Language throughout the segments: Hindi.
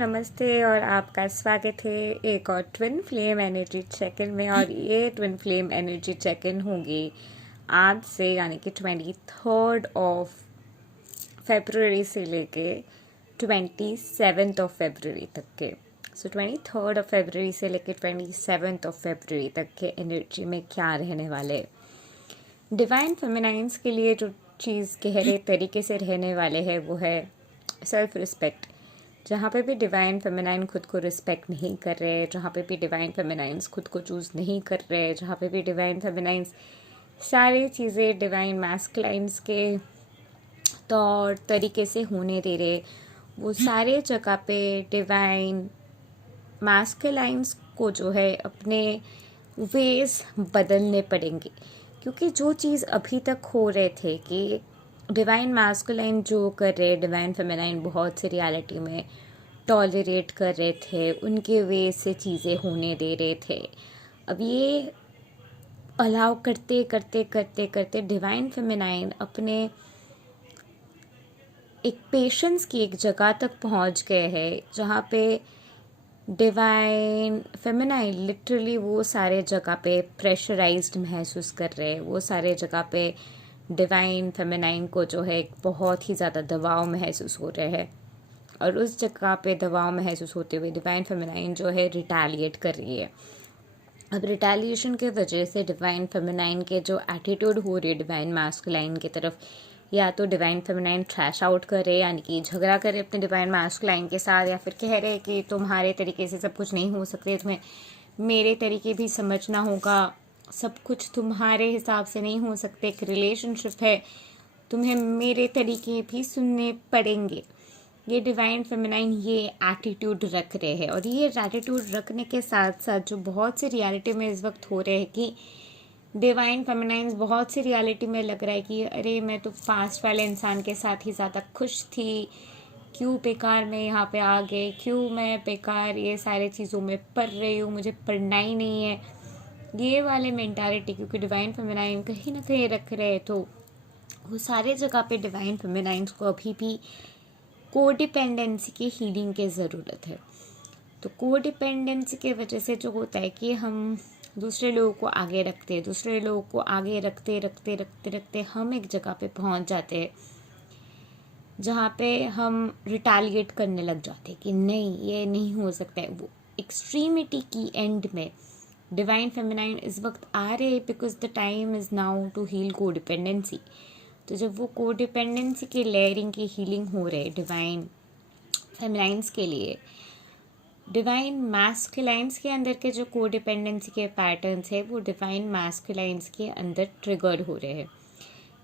नमस्ते और आपका स्वागत है एक और twin flame energy check in में। और ये twin flame energy check in होंगी आज से, यानी कि 23 फरवरी से लेके 27 फरवरी तक के। सो 23 फरवरी से लेके 27 फरवरी तक के एनर्जी में क्या रहने वाले। डिवाइन फेमिनाइंस के लिए जो चीज़ गहरे तरीके से रहने वाले है वो है सेल्फ रिस्पेक्ट। जहाँ पे भी डिवाइन फेमिनाइन खुद को रिस्पेक्ट नहीं कर रहे, जहाँ पे भी डिवाइन फेमिनाइंस खुद को चूज़ नहीं कर रहे, जहाँ पे भी डिवाइन फेमिनाइंस सारी चीज़ें डिवाइन मैस्कुलाइंस के तौर तरीके से होने दे रहे, वो सारे जगह पे डिवाइन मैस्कुलाइंस को जो है अपने वेज बदलने पड़ेंगे। क्योंकि जो चीज़ अभी तक हो रहे थे कि डिवाइन मैस्कुलाइन जो कर रहे, डिवाइन फेमिनाइन बहुत सी रियलिटी में टॉलरेट कर रहे थे, उनके वे से चीज़ें होने दे रहे थे। अब ये अलाउ करते करते करते करते डिवाइन फेमिनाइन अपने एक पेशेंस की एक जगह तक पहुंच गए हैं जहाँ पे डिवाइन फेमिनाइन लिटरली वो सारे जगह पे प्रेशराइज्ड महसूस कर रहे हैं। वो सारे जगह पे डिवाइन फेमिनाइन को जो है एक बहुत ही ज़्यादा दबाव महसूस हो रहे हैं, और उस जगह पे दबाव महसूस होते हुए डिवाइन फेमिनाइन जो है रिटेलिएट कर रही है। अब रिटेलिएशन के वजह से डिवाइन फेमिनाइन के जो एटीट्यूड हो रही है डिवाइन मैस्कुलाइन की तरफ, या तो डिवाइन फेमिनाइन ट्रैश आउट करे, यानी कि झगड़ा करे अपने डिवाइन मैस्कुलाइन के साथ, या फिर कह रहे कि तुम्हारे तरीके से सब कुछ नहीं हो सकते, तुम्हें मेरे तरीके भी समझना होगा, सब कुछ तुम्हारे हिसाब से नहीं हो सकते, एक रिलेशनशिप है, तुम्हें मेरे तरीके भी सुनने पड़ेंगे। ये डिवाइन फेमिनाइन ये एटीट्यूड रख रहे हैं। और ये एटीट्यूड रखने के साथ साथ जो बहुत सी रियलिटी में इस वक्त हो रहे हैं कि डिवाइन फेमिनाइन बहुत सी रियलिटी में लग रहा है कि अरे मैं तो पास्ट वाले इंसान के साथ ही ज़्यादा खुश थी, क्यों बेकार मैं यहाँ पे आ गए, क्यों मैं बेकार ये सारे चीज़ों में पढ़ रही हूँ, मुझे पढ़ना ही नहीं है, ये वाले मेंटालिटी। क्योंकि डिवाइन फेमिनाइन कहीं ना कहीं रख रहे हैं, तो वो सारे जगह पे डिवाइन फेमिनाइंस को अभी भी कोडिपेंडेंसी की हीलिंग की ज़रूरत है। तो कोडिपेंडेंसी के वजह से जो होता है कि हम दूसरे लोगों को आगे रखते हैं, दूसरे लोगों को आगे रखते रखते रखते रखते हम एक जगह पे पहुंच जाते हैं जहाँ पे हम रिटेलिएट करने लग जाते हैं कि नहीं ये नहीं हो सकता है। वो एक्सट्रीमिटी की एंड में डिवाइन फेमिनाइन इस वक्त आ रहे हैं because the time is now to heal codependency. तो जब वो कोडिपेंडेंसी की लेयरिंग की हीलिंग हो रहे डिवाइन फेमिनाइंस के लिए, डिवाइन मैस्कुलाइंस के अंदर के जो कोडिपेंडेंसी के पैटर्न्स है वो डिवाइन मैस्कुलाइंस के अंदर ट्रिगर्ड हो रहे हैं।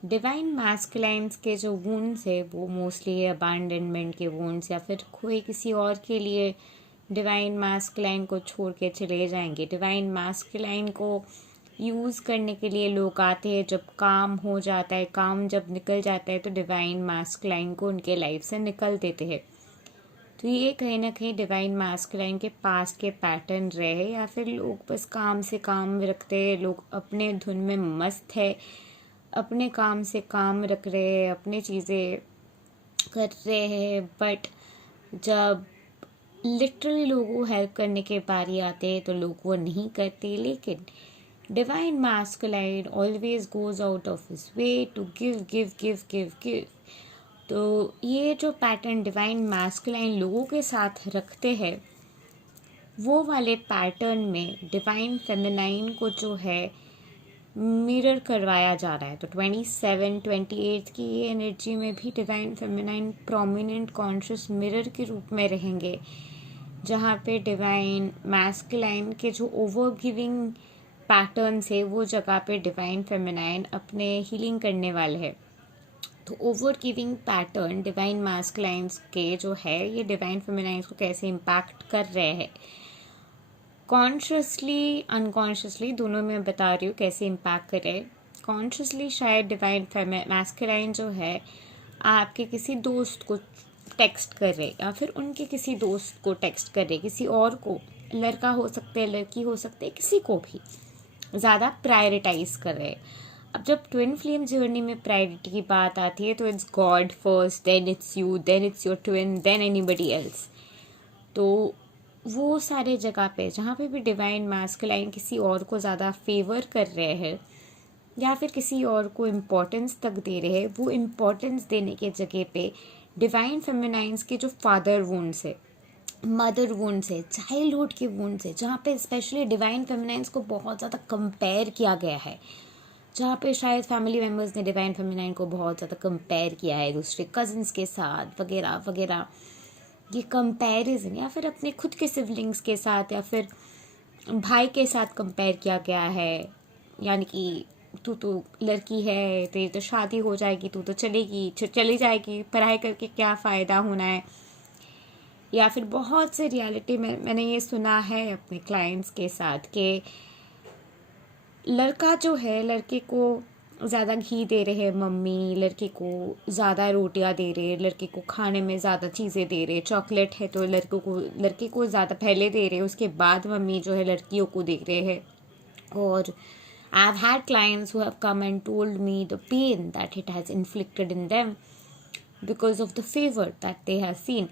डिवाइन मैस्कुलाइंस के जो वुंड्स है वो मोस्टली अबैंडनमेंट के वुंड्स, या फिर कोई किसी और के लिए डिवाइन मैस्कुलाइन को छोड़ के चले जाएंगे। डिवाइन मैस्कुलाइन को यूज़ करने के लिए लोग आते हैं, जब काम हो जाता है, काम जब निकल जाता है तो डिवाइन मैस्कुलाइन को उनके लाइफ से निकल देते हैं। तो ये कहीं ना कहीं डिवाइन मैस्कुलाइन के पास्ट के पैटर्न रहे, या फिर लोग बस काम से काम रखते हैं, लोग अपने धुन में मस्त है, अपने काम से काम रख रहे हैं, अपनी चीज़ें कर रहे हैं, बट जब लिटरली लोगों को हेल्प करने के बारी आते हैं तो लोग वो नहीं करते। लेकिन divine masculine always goes out of his way to give give give give give. तो ये जो पैटर्न डिवाइन मैस्कुलाइन लोगों के साथ रखते हैं, वो वाले पैटर्न में डिवाइन फेमिनाइन को जो है मिरर करवाया जा रहा है। तो 27-28 की ये एनर्जी में भी divine feminine prominent conscious mirror के रूप में रहेंगे, जहाँ पे डिवाइन मैस्कुलाइन के जो ओवर गिविंग पैटर्न्स है वो जगह पे डिवाइन फेमिनाइन अपने हीलिंग करने वाले हैं। तो ओवर गिविंग पैटर्न डिवाइन मैस्कुलाइंस के जो है ये डिवाइन फेमिनाइंस को कैसे इम्पैक्ट कर रहे हैं, कॉन्शियसली अनकॉन्शियसली दोनों में बता रही हूँ कैसे इम्पैक्ट करे। कॉन्शियसली शायद डिवाइन मैस्कुलाइन जो है आपके किसी दोस्त को टेक्स्ट कर रहे, या फिर उनके किसी दोस्त को टेक्स्ट कर रहे, किसी और को, लड़का हो सकते हैं, लड़की हो सकते हैं, किसी को भी ज़्यादा प्रायोरिटाइज कर रहे। अब जब ट्विन फ्लेम जर्नी में प्रायोरिटी की बात आती है तो it's God first, then it's you, then it's your twin, then anybody else. तो वो सारे जगह पे जहाँ पे भी डिवाइन मैस्कुलाइन किसी और को ज़्यादा फेवर कर रहे हैं या फिर किसी और को इम्पोर्टेंस तक दे रहे हैं, वो इम्पोर्टेंस देने के जगह पे डिवाइन फेमिनाइंस के जो फादर वुंड्स है, मदर वुंड्स है, चाइल्डहुड के वुंड्स है, जहाँ पे स्पेशली डिवाइन फेमिनाइंस को बहुत ज़्यादा कंपेयर किया गया है, जहाँ पे शायद फैमिली मेम्बर्स ने डिवाइन फेमिनाइन को बहुत ज़्यादा कंपेयर किया है दूसरे कज़न्स के साथ वगैरह वगैरह। ये कंपैरिजन या फिर अपने खुद के सिबलिंग्स के साथ या फिर भाई के साथ कंपेयर किया गया है, यानी कि तू तो लड़की है, तेरी तो शादी हो जाएगी, तू तो चली जाएगी, पढ़ाई करके क्या फ़ायदा होना है। या फिर बहुत से रियलिटी में मैंने ये सुना है अपने क्लाइंट्स के साथ कि लड़का जो है लड़के को ज़्यादा घी दे रहे हैं मम्मी, लड़के को ज़्यादा रोटियां दे रहे हैं, लड़के को खाने में ज़्यादा चीज़ें दे रहे हैं, चॉकलेट है तो लड़के को ज़्यादा पहले दे रहे हैं, उसके बाद मम्मी जो है लड़कियों को दे रहे हैं। और I've had clients who have come and told me the pain that it has inflicted in them because of the favor that they have seen.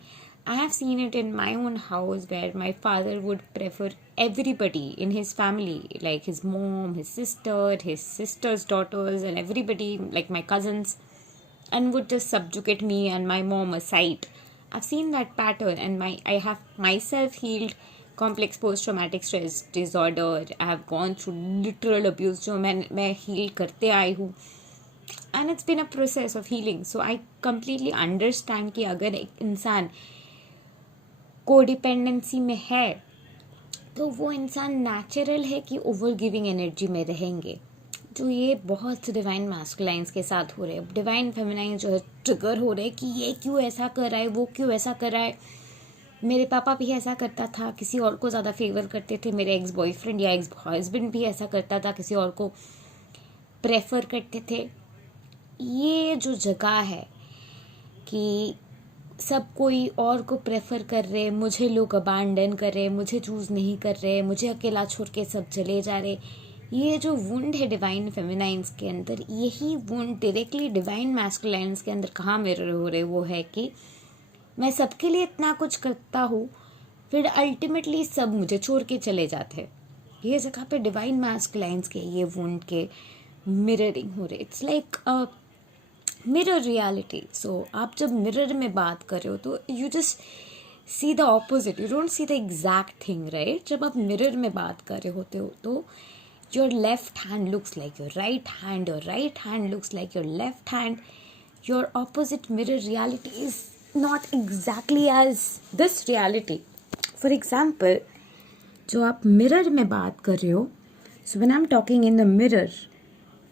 I have seen it in my own house where my father would prefer everybody in his family, like his mom, his sister's daughters, and everybody, like my cousins, and would just subjugate me and my mom aside. I've seen that pattern, and I have myself healed complex post-traumatic stress disorder. I have gone through literal abuse जो मैं heal करते आई हूँ, and it's been a process of healing. So I completely understand कि अगर एक इंसान कोडिपेंडेंसी में है तो वो इंसान नेचुरल है कि ओवर गिविंग एनर्जी में रहेंगे, जो ये बहुत से डिवाइन मैस्कुलाइंस के साथ हो रहे हैं। डिवाइन फेमिनाइन जो है ट्रिगर हो रहे हैं कि ये क्यों ऐसा कर रहा है, वो क्यों ऐसा कर रहा है, मेरे पापा भी ऐसा करता था, किसी और को ज़्यादा फेवर करते थे, मेरे एक्स बॉयफ्रेंड या एक्स हस्बैंड भी ऐसा करता था, किसी और को प्रेफर करते थे। ये जो जगह है कि सब कोई और को प्रेफर कर रहे, मुझे लोग अबांडन कर रहे, मुझे चूज़ नहीं कर रहे, मुझे अकेला छोड़ के सब चले जा रहे, ये जो वुंड है डिवाइन फेमिनाइंस के अंदर, यही वुंड डायरेक्टली डिवाइन मैस्कुलाइंस के अंदर कहाँ मिरर हो रहे, वो है कि मैं सबके लिए इतना कुछ करता हूँ, फिर अल्टीमेटली सब मुझे छोड़ के चले जाते हैं। ये जगह पे डिवाइन मैस्कुलाइंस के ये वुंड के मिररिंग हो रहे। It's like a mirror reality. So आप जब मिरर में बात कर रहे हो तो you just see the opposite, you don't see the exact thing, right. जब आप मिरर में बात कर रहे होते हो तो your left hand looks like your right hand, your right hand looks like your left hand, your opposite mirror reality is not exactly as this reality. For example, जो आप मिरर में बात कर रहे हो, so when I'm talking in the mirror,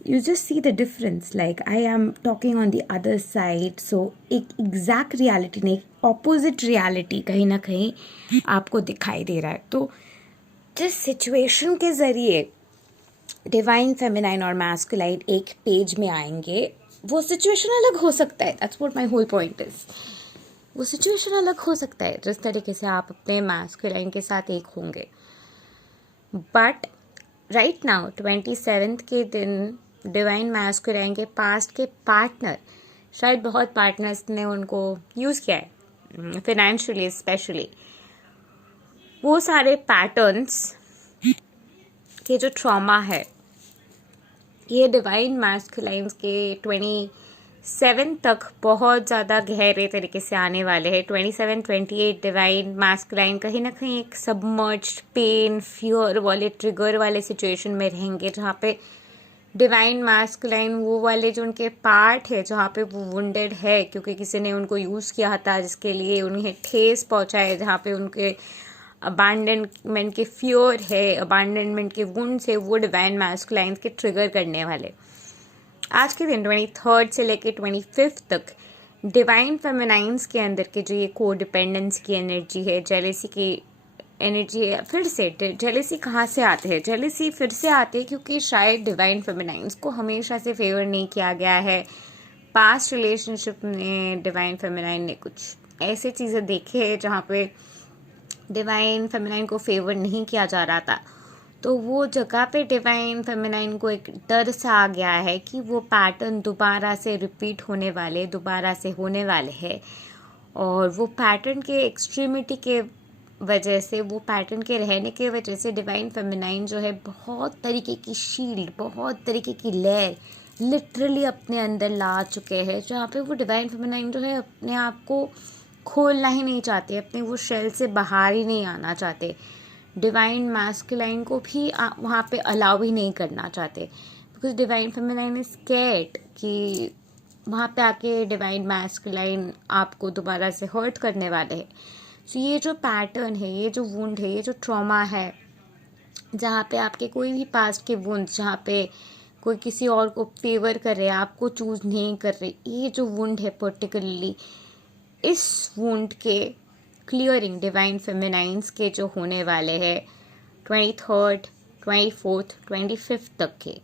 you just see the difference. Like I am talking on the other side, so एक exact reality नहीं, opposite reality कहीं ना कहीं आपको दिखाई दे रहा है। तो जिस सिचुएशन के ज़रिए डिवाइन फेमिनाइन और मैस्कुलाइन एक पेज में आएंगे, वो सिचुएशन अलग हो सकता है। That's what my whole point is. वो सिचुएशन अलग हो सकता है जिस तरीके से आप अपने मैस्कुलाइन के साथ एक होंगे। बट राइट नाउ 27th के दिन डिवाइन मैस्कुलाइन के पास्ट के पार्टनर, शायद बहुत पार्टनर्स ने उनको यूज़ किया है फिनेंशियली स्पेशली, वो सारे पैटर्न्स के जो ट्रॉमा है ये डिवाइन मैस्कुलाइन्स के 27 तक बहुत ज़्यादा गहरे तरीके से आने वाले हैं। 27-28 डिवाइन मैस्कुलाइन कहीं ना कहीं एक सबमर्ज्ड पेन फियर वाले ट्रिगर वाले सिचुएशन में रहेंगे, जहाँ पे डिवाइन मैस्कुलाइन वो वाले जो उनके पार्ट है जहाँ पे वो वुंडेड है क्योंकि किसी ने उनको यूज़ किया था, जिसके लिए उन्हें ठेस पहुँचाए, जहाँ पे उनके अबांडनमेंट के फियर है, अबांडनमेंट के वुंड्स है, वो डिवाइन मैस्कुलाइन के ट्रिगर करने वाले। आज के दिन 23rd से लेके 25th तक डिवाइन फेमिनाइंस के अंदर के जो ये कोडिपेंडेंस की एनर्जी है, जेलेसी की एनर्जी है, फिर से जेलेसी कहाँ से आते हैं? जेलेसी फिर से आते हैं क्योंकि शायद डिवाइन फेमिनाइंस को हमेशा से फेवर नहीं किया गया है। पास्ट रिलेशनशिप में डिवाइन फेमिनाइन ने कुछ ऐसे चीज़ें देखे हैं जहाँ पे डिवाइन फेमिनाइन को फेवर नहीं किया जा रहा था, तो वो जगह पे डिवाइन फेमिनाइन को एक डर सा आ गया है कि वो पैटर्न दोबारा से रिपीट होने वाले हैं और वो पैटर्न के एक्सट्रीमिटी के वजह से, वो पैटर्न के रहने की वजह से डिवाइन फेमिनाइन जो है बहुत तरीके की शील्ड, बहुत तरीके की लेयर लिटरली अपने अंदर ला चुके हैं, जहाँ पे वो डिवाइन फेमिनाइन जो है अपने आप को खोलना ही नहीं चाहते, अपने वो शेल से बाहर ही नहीं आना चाहते, डिवाइन मैस्कुलाइन को भी वहाँ पे अलाउ ही नहीं करना चाहते, because divine feminine is scared कि वहाँ पे आके डिवाइन मैस्कुलाइन आपको दोबारा से हर्ट करने वाले हैं। सो ये जो पैटर्न है, ये जो वुंड है, ये जो ट्रॉमा है, जहाँ पे आपके कोई भी पास्ट के वुंड्स, जहाँ पे कोई किसी और को फेवर कर रहे, आपको चूज नहीं कर रहे, ये जो वुंड है पर्टिकुलरली, इस वुंड के क्लियरिंग डिवाइन फेमिनाइंस के जो होने वाले हैं 23rd, 24th, 25th तक के,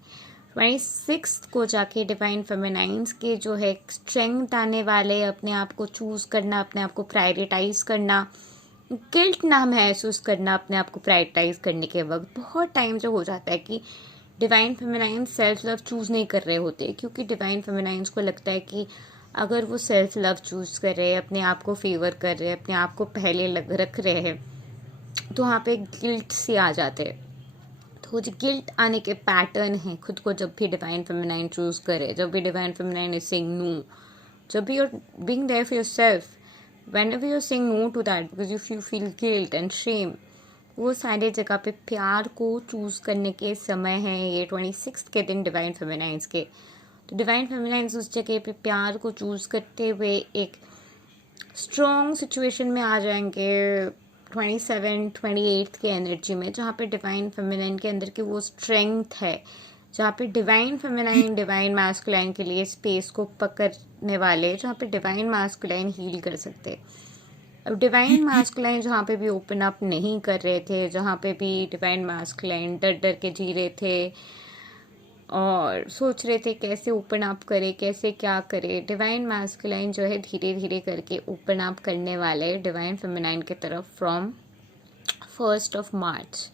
26th को जाके डिवाइन फेमिनाइंस के जो है स्ट्रेंथ आने वाले, अपने आप को चूज करना, अपने आप को प्रायोरिटाइज करना, गिल्ट ना महसूस करना अपने आप को प्रायोरिटाइज करने के वक्त। बहुत टाइम जो हो जाता है कि डिवाइन फेमिनाइंस सेल्फ लव चूज नहीं कर रहे होते, क्योंकि डिवाइन फेमिनाइंस को लगता है कि अगर वो सेल्फ लव चूज कर रहे हैं, अपने आप को फेवर कर रहे हैं, अपने आप को पहले रख रहे हैं, तो वहाँ पे गिल्ट से आ जाते हैं। तो जो गिल्ट आने के पैटर्न हैं खुद को जब भी डिवाइन फेमिनाइन चूज करे, जब भी divine feminine is saying no, जब भी you're being there for yourself, whenever you're saying no to that because if you feel guilt and shame, वो सारे जगह पे प्यार को चूज करने के समय है ये 26 के दिन डिवाइन फेमिनाइंस के। तो डिवाइन फेमिनाइंस उस जगह पे प्यार को चूज करते हुए एक स्ट्रॉन्ग सिचुएशन में आ जाएंगे 27, 28 के एनर्जी में, जहाँ पे डिवाइन फेमिनाइन के अंदर की वो स्ट्रेंथ है, जहाँ पे डिवाइन फेमिनाइन डिवाइन मैस्कुलाइन के लिए स्पेस को पकड़ने वाले, जहाँ पे डिवाइन मैस्कुलाइन हील कर सकते। अब डिवाइन मैस्कुलाइन जहाँ पे भी ओपन अप नहीं कर रहे थे, जहाँ पे भी डिवाइन मैस्कुलाइन डर डर के जी रहे थे और सोच रहे थे कैसे ओपन अप करे, कैसे क्या करे, डिवाइन मैस्कुलाइन जो है धीरे धीरे करके ओपन अप करने वाले डिवाइन फेमिनाइन की तरफ फ्रॉम 1 मार्च।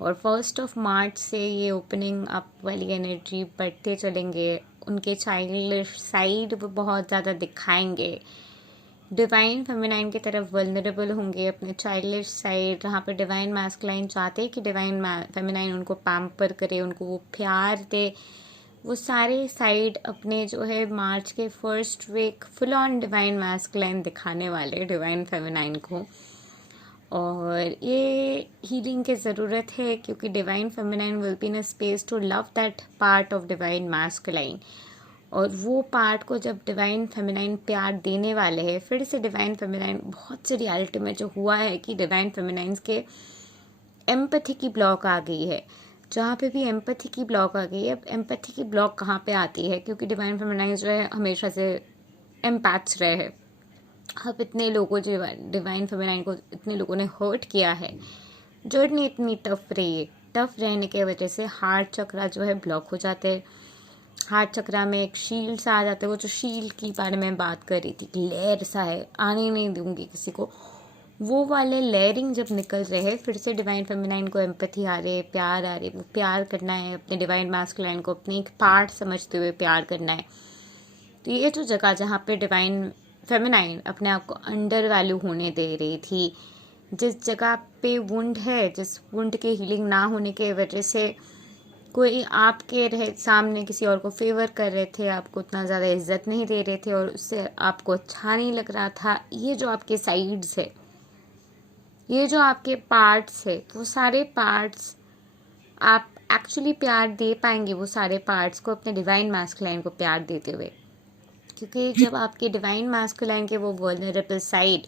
और 1 मार्च से ये ओपनिंग अप वाली एनर्जी बढ़ते चलेंगे, उनके चाइल्डिश साइड वो बहुत ज़्यादा दिखाएंगे, डिवाइन फेमिनाइन की तरफ वल्नरेबल होंगे, अपने चाइल्डिश साइड, जहाँ पर डिवाइन मैस्कुलाइन चाहते हैं कि डिवाइन फेमिनाइन उनको पैम्पर करे, उनको वो प्यार दे, वो सारे साइड अपने जो है मार्च के first week full on divine masculine दिखाने वाले डिवाइन फेमिनाइन को। और ये हीलिंग की ज़रूरत है क्योंकि divine feminine will be in a space to love that part of divine masculine, और वो पार्ट को जब डिवाइन फेमिनाइन प्यार देने वाले हैं, फिर से डिवाइन फेमिनाइन बहुत से रियलिटी में जो हुआ है कि डिवाइन फेमिनाइंस के एम्पैथी की ब्लॉक आ गई है, जहाँ पे भी एम्पैथी की ब्लॉक आ गई है। अब एम्पैथी की ब्लॉक कहाँ पे आती है, क्योंकि डिवाइन फेमिनाइन जो है हमेशा से एम्पैथ्स रहे हैं। अब इतने लोगों जो डिवाइन फेमिनाइन को इतने लोगों ने हर्ट किया है, जर्नी इतनी टफ रही है, टफ रहने की वजह से हार्ट चक्रा जो है ब्लॉक हो जाते हैं। हार्ट चक्रा में एक शील्ड सा आ जाता है, वो जो शील्ड की बारे में बात कर रही थी, लेयर सा है, आने नहीं दूंगी किसी को, वो वाले लेयरिंग जब निकल रहे हैं, फिर से डिवाइन फेमिनाइन को एम्पैथी आ रही है, प्यार आ रही है, वो प्यार करना है, अपने डिवाइन मैस्कुलाइन को अपनी एक पार्ट समझते हुए प्यार करना है। तो ये जो जगह जहाँ पे डिवाइन फेमिनाइन अपने आप को अंडर वैल्यू होने दे रही थी, जिस जगह पे वुंड है, जिस वुंड के हीलिंग ना होने के वजह से कोई आपके सामने किसी और को फेवर कर रहे थे, आपको उतना ज़्यादा इज्जत नहीं दे रहे थे और उससे आपको अच्छा नहीं लग रहा था, ये जो आपके साइड्स है, ये जो आपके पार्ट्स है, वो सारे पार्ट्स आप एक्चुअली प्यार दे पाएंगे, वो सारे पार्ट्स को अपने डिवाइन मैस्कुलाइन को प्यार देते हुए, क्योंकि जब आपके डिवाइन मैस्कुलाइन के वो वल्नरेबल साइड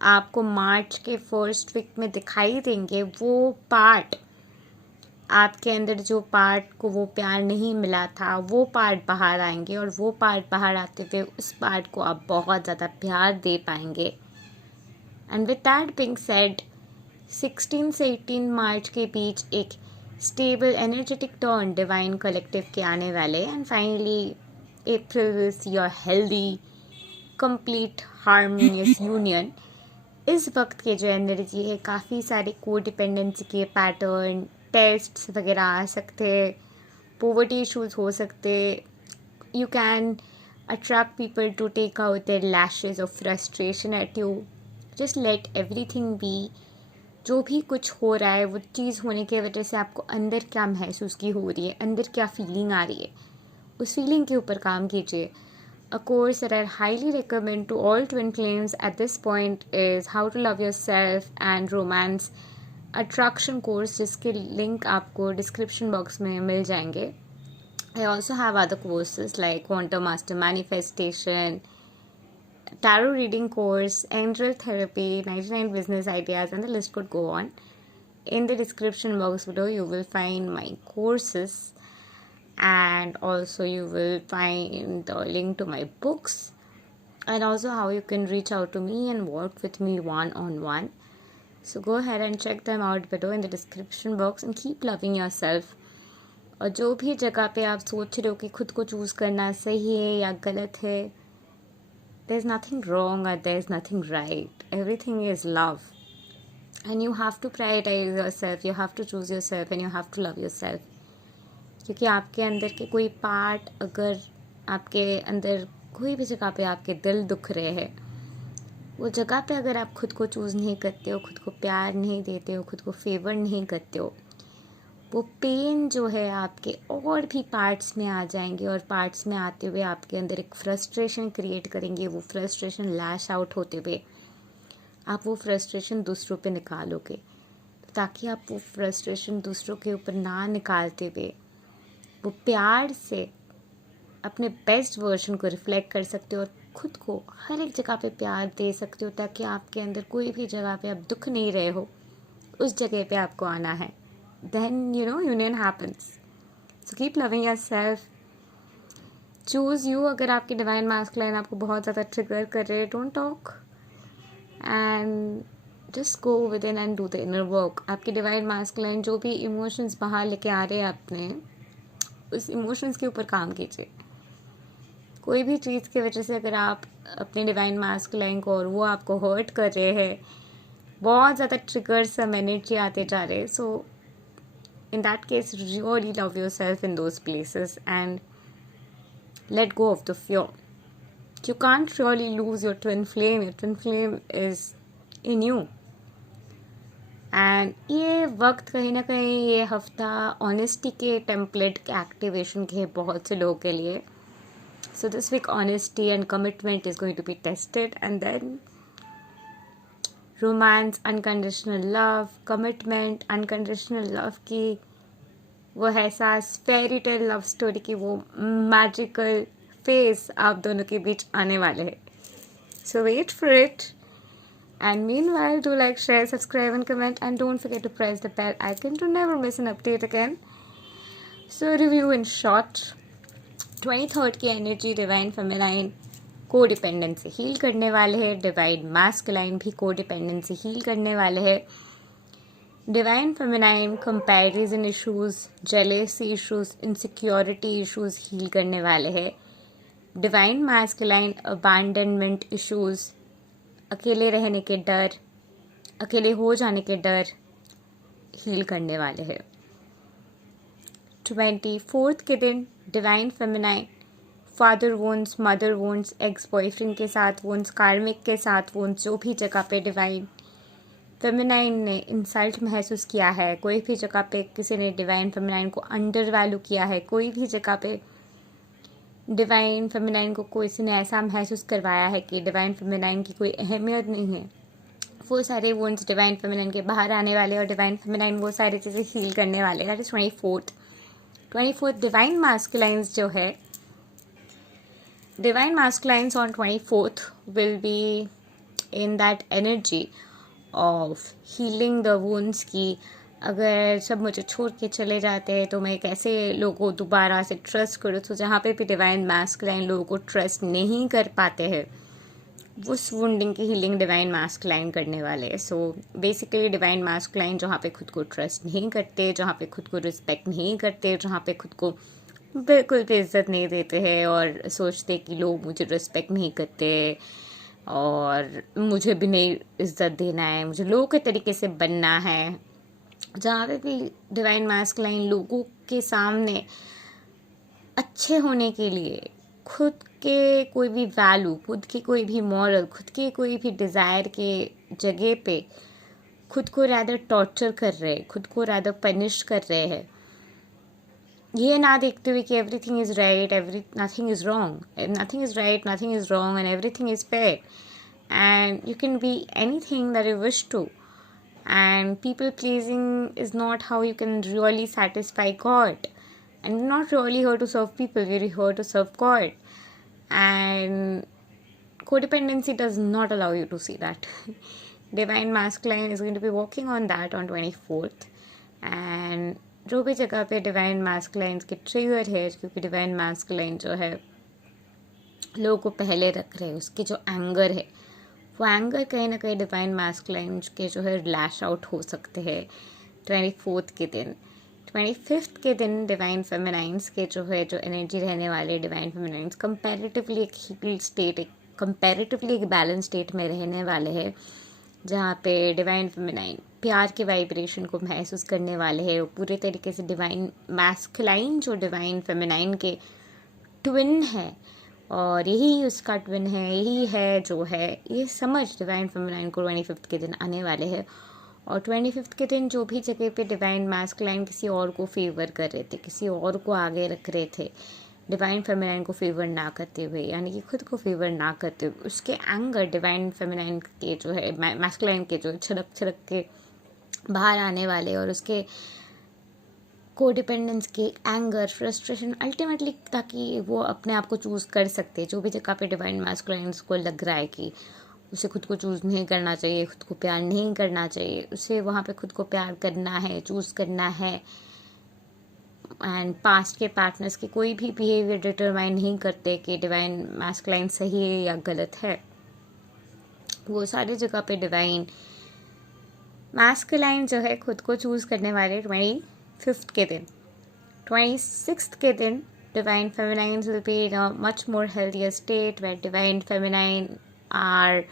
आपको मार्च के फर्स्ट वीक में दिखाई देंगे, वो पार्ट आपके अंदर जो पार्ट को वो प्यार नहीं मिला था, वो पार्ट बाहर आएंगे, और वो पार्ट बाहर आते हुए उस पार्ट को आप बहुत ज़्यादा प्यार दे पाएंगे। And with that being said, 16 से 18 मार्च के बीच एक stable energetic turn divine collective के आने वाले, and finally April is your healthy complete harmonious union. इस वक्त के जो एनर्जी है, काफ़ी सारे कोडिपेंडेंसी के पैटर्न, टेस्ट्स वगैरह आ सकते, पोवर्टी इशूज हो सकते, you can attract people to take out their lashes of frustration at you, just let everything be. जो भी कुछ हो रहा है वो चीज़ होने की वजह से आपको अंदर क्या महसूस की हो रही है, अंदर क्या फीलिंग आ रही है, उस फीलिंग के ऊपर काम कीजिए. A course that I highly recommend to all twin flames at this point is How to Love Yourself and Romance Attraction course, जिसके लिंक आपको डिस्क्रिप्शन बॉक्स में मिल जाएंगे. I also have other courses like Quantum Master Manifestation, Tarot Reading course, Angel Therapy, 99 Business Ideas, and the list could go on. In the description box below, you will find my courses, and also you will find the link to my books, and also how you can reach out to me and work with me one-on-one. So go ahead and check them out below in the description box and keep loving yourself. और जो भी जगह पे आप सोच रहे हो कि खुद को चूज़ करना सही है या गलत है, there is nothing wrong or there is nothing right. Everything is love. And you have to prioritize yourself, you have to choose yourself, and you have to love yourself. क्योंकि आपके अंदर के कोई पार्ट, अगर आपके अंदर कोई भी जगह पे आपके दिल दुख रहे हैं, वो जगह पे अगर आप खुद को चूज़ नहीं करते हो, खुद को प्यार नहीं देते हो, खुद को फेवर नहीं करते हो, वो पेन जो है आपके और भी पार्ट्स में आ जाएंगे, और पार्ट्स में आते हुए आपके अंदर एक फ्रस्ट्रेशन क्रिएट करेंगे. वो फ्रस्ट्रेशन लैश आउट होते हुए आप वो फ्रस्ट्रेशन दूसरों पे निकालोगे. ताकि आप वो फ्रस्ट्रेशन दूसरों के ऊपर ना निकालते हुए वो प्यार से अपने बेस्ट वर्जन को रिफ्लेक्ट कर सकते हो और खुद को हर एक जगह पे प्यार दे सकते हो, ताकि आपके अंदर कोई भी जगह पे आप दुख नहीं रहे हो, उस जगह पे आपको आना है. Then union happens. So keep loving yourself. Choose you. अगर आपकी डिवाइन मास्कुलाइन आपको बहुत ज़्यादा ट्रिगर कर रहे हैं, don't talk and just go with in and do the inner work. आपकी डिवाइन मास्कुलाइन जो भी इमोशंस बाहर लेके आ रहे हैं अपने, उस इमोशंस के ऊपर काम कीजिए. कोई भी चीज़ की वजह से अगर आप अपने डिवाइन मास्कुलाइन को और वो आपको हर्ट कर रहे हैं, बहुत ज़्यादा ट्रिगर्स सब एनर्जी आते जा रहे हैं, सो in that case really love yourself in those places and let go of the fear. You can't really lose your twin flame. Your twin flame is in you. and ये वक्त कहीं ना कहीं, ये हफ्ता ऑनेस्टी के टेम्पलेट के एक्टिवेशन के है बहुत से लोगों के लिए. So this week honesty and commitment is going to be tested, and then romance, unconditional love, commitment, unconditional love की वो एहसास, फेरी टेल लव स्टोरी की वो मैजिकल फेस आप दोनों के बीच आने वाले हैं. So wait for it. And meanwhile, do like, share, subscribe and comment, and don't forget to press the bell icon to never miss an update again. So review in short. 23rd की एनर्जी डिवाइन फेमिनाइन को डिपेंडेंस से हील करने वाले हैं. डिवाइन मास्कुलाइन भी को डिपेंडेंस से हील करने वाले हैं. Divine feminine comparison issues, jealousy issues, insecurity issues heal करने वाले हैं. डिवाइन मास्कुलाइन अबैंडनमेंट इश्यूज, अकेले रहने के डर, अकेले हो जाने के डर हील करने वाले हैं. 24th के दिन divine feminine father वोन्स, mother वोन्स, ex boyfriend के साथ वोन्स, कार्मिक के साथ वोन्स, जो भी जगह पे डिवाइन फेमिनाइन ने इंसल्ट महसूस किया है, कोई भी जगह पे किसी ने डिवाइन फेमिनाइन को अंडर वैल्यू किया है, कोई भी जगह पे डिवाइन फेमिनाइन को किसी ने ऐसा महसूस करवाया है कि डिवाइन फेमिनाइन की कोई अहमियत नहीं है, वो सारे वोन्स डिवाइन फेमिनाइन के बाहर आने वाले, और डिवाइन फेमिनाइन वो सारी चीज़ें हील करने वाले. That is 24th. डिवाइन मास्कुलाइन्स जो है, divine masculines on 24th will be in that energy of healing the wounds की अगर सब मुझे छोड़ के चले जाते हैं तो मैं कैसे लोगों को दोबारा से ट्रस्ट करूँ. तो जहाँ पे भी डिवाइन मास्कुलाइन लोगों को ट्रस्ट नहीं कर पाते हैं, उस वुंडिंग की हीलिंग डिवाइन मास्कुलाइन करने वाले हैं. सो बेसिकली डिवाइन मास्कुलाइन जहाँ पे खुद को ट्रस्ट नहीं करते, जहाँ पे खुद को रिस्पेक्ट नहीं करते, जहाँ पे खुद को बिल्कुल भी इज्जत नहीं देते हैं और सोचते कि लोग मुझे रिस्पेक्ट नहीं करते और मुझे भी नहीं इज्जत देना है, मुझे लोगों के तरीके से बनना है. जहाँ पे भी डिवाइन मास्कुलाइन लोगों के सामने अच्छे होने के लिए खुद के कोई भी वैल्यू, खुद की कोई भी मॉरल, खुद की कोई भी डिज़ायर के जगह पे खुद को रादर टॉर्चर कर रहे हैं, खुद को रादर पनिश कर रहे हैं, ये ना देखते हुए कि everything is right, nothing is wrong, nothing is right, nothing is wrong and everything is fair and you can be anything that you wish to, and people pleasing is not how you can really satisfy God, and you're not really here to serve people, you're here to serve God, and codependency does not allow you to see that. Divine Masculine is going to be working on that on 24th, and जो भी जगह पे डिवाइन मैस्कुलाइन के ट्रिगर है, क्योंकि डिवाइन मैस्कुलाइन जो है लोगों को पहले रख रहे हैं, उसके जो एंगर है वो एंगर कहीं ना कहीं डिवाइन मैस्कुलाइन के जो है लैश आउट हो सकते हैं 24th के दिन। 25th के दिन डिवाइन फेमिनाइंस के जो है जो एनर्जी रहने वाले डिवाइन फेमिनाइंस कंपैरेटिवली एक हील्ड स्टेट, एक कंपैरेटिवली एक बैलेंस स्टेट में रहने वाले हैं, जहाँ पे डिवाइन फेमिनाइन प्यार के वाइब्रेशन को महसूस करने वाले हैं। वो पूरे तरीके से डिवाइन मैस्कुलाइन जो डिवाइन फेमिनाइन के ट्विन है और यही उसका ट्विन है, यही है जो है, ये समझ डिवाइन फेमिनाइन को 25th के दिन आने वाले हैं। और 25th के दिन जो भी जगह पे डिवाइन मैस्कुलाइन किसी और को फेवर कर रहे थे, किसी और को आगे रख रहे थे, डिवाइन फेमिनाइन को फेवर ना करते हुए, यानी कि खुद को फेवर ना करते हुए, उसके एंगर डिवाइन फेमिनाइन के जो है मैस्कुलाइन के जो छिड़क छिड़क के बाहर आने वाले, और उसके कोडिपेंडेंस के एंगर, फ्रस्ट्रेशन, अल्टीमेटली ताकि वो अपने आप को चूज़ कर सकते हैं। जो भी जगह पे डिवाइन मैस्कुलाइन्स को लग रहा है कि उसे खुद को चूज़ नहीं करना चाहिए, खुद को प्यार नहीं करना चाहिए, उसे वहाँ पे खुद को प्यार करना है, चूज़ करना है, एंड पास्ट के पार्टनर्स के कोई भी बिहेवियर डिटरमाइन नहीं करते कि डिवाइन मैस्कुलाइन सही है या गलत है। वो सारी जगह पे डिवाइन मैस्कुलाइन जो है खुद को चूज़ करने वाले 25th के दिन। 26th के दिन divine feminines will be in a much more healthier state, where divine feminine are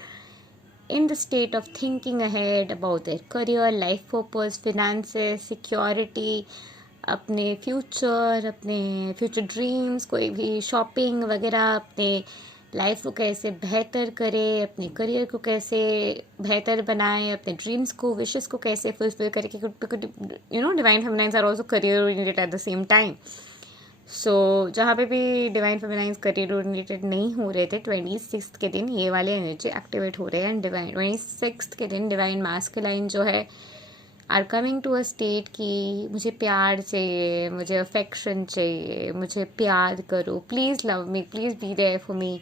in the state of thinking ahead about their career, life purpose, finances, security, अपने फ्यूचर ड्रीम्स, कोई भी शॉपिंग वगैरह, अपने लाइफ को कैसे बेहतर करे, अपने करियर को कैसे बेहतर बनाए, अपने ड्रीम्स को, विशेस को कैसे फुलफिल करे, you know divine feminines are also career oriented at the same time. So जहाँ पे भी डिवाइन फेमिनाइंस करियर ओरिएंटेड नहीं हो रहे थे, 26th के दिन ये वाले एनर्जी एक्टिवेट हो रहे हैं, एंड डिवाइन 26th के दिन डिवाइन मैस्कुलाइन जो है are coming to a state कि मुझे प्यार चाहिए, मुझे अफेक्शन चाहिए, मुझे प्यार करो, please love me, please be there for me,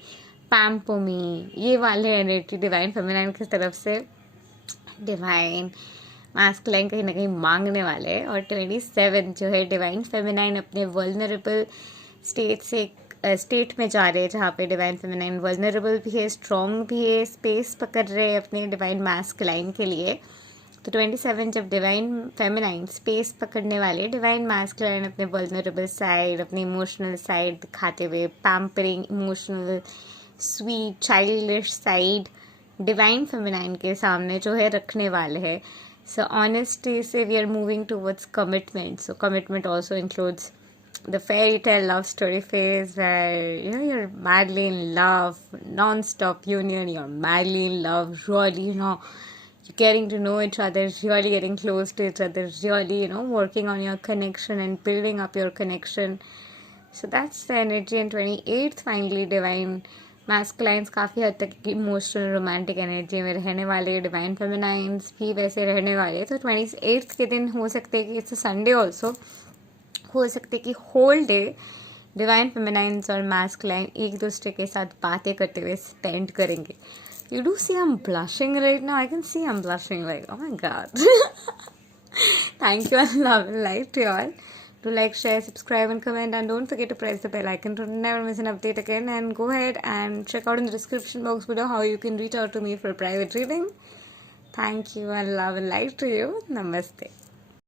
pamper me, ये वाले एनर्जी डिवाइन फेमिनाइन की तरफ से डिवाइन मैस्कुलाइन कहीं ना कहीं मांगने वाले हैं। और 27 जो है डिवाइन फेमिनाइन अपने वल्नरेबल स्टेट में जा रहे हैं, जहाँ पे डिवाइन फेमिनाइन वल्नरेबल भी है, स्ट्रॉन्ग भी है, स्पेस पकड़ रहे हैं अपने डिवाइन मैस्कुलाइन के लिए। तो 27 जब डिवाइन फेमिनाइन स्पेस पकड़ने वाले, डिवाइन मैस्कुलाइन अपने वल्नरेबल साइड, अपनी इमोशनल साइड दिखाते हुए, pampering, emotional, sweet, childish side divine feminine के सामने जो है रखने वाले हैं। सो ऑनेस्टली से we are moving towards commitment. So commitment also includes the fairy tale love story phase, where you're madly in love, non-stop union, you're madly in love, really you're getting to know each other, really getting close to each other, really working on your connection and building up your connection. So that's the energy. And 28th finally divine मैस्कुलाइंस काफ़ी हद तक इमोशनल रोमांटिक एनर्जी में रहने वाले, डिवाइन फेमिनाइंस भी वैसे रहने वाले। तो 28th के दिन हो सकते हैं कि इट्स संडे ऑल्सो, हो सकते कि होल डे डिवाइन फेमिनाइंस और मैस्कुलाइन एक दूसरे के साथ बातें करते हुए स्पेंड करेंगे। You do see I am blushing right now, I can see I am blushing like oh my God. Thank you and love and life to all. Do like, share, subscribe and comment, and don't forget to press the bell icon to never miss an update again. And go ahead and check out in the description box below how you can reach out to me for a private reading. Thank you and love and light to you. Namaste.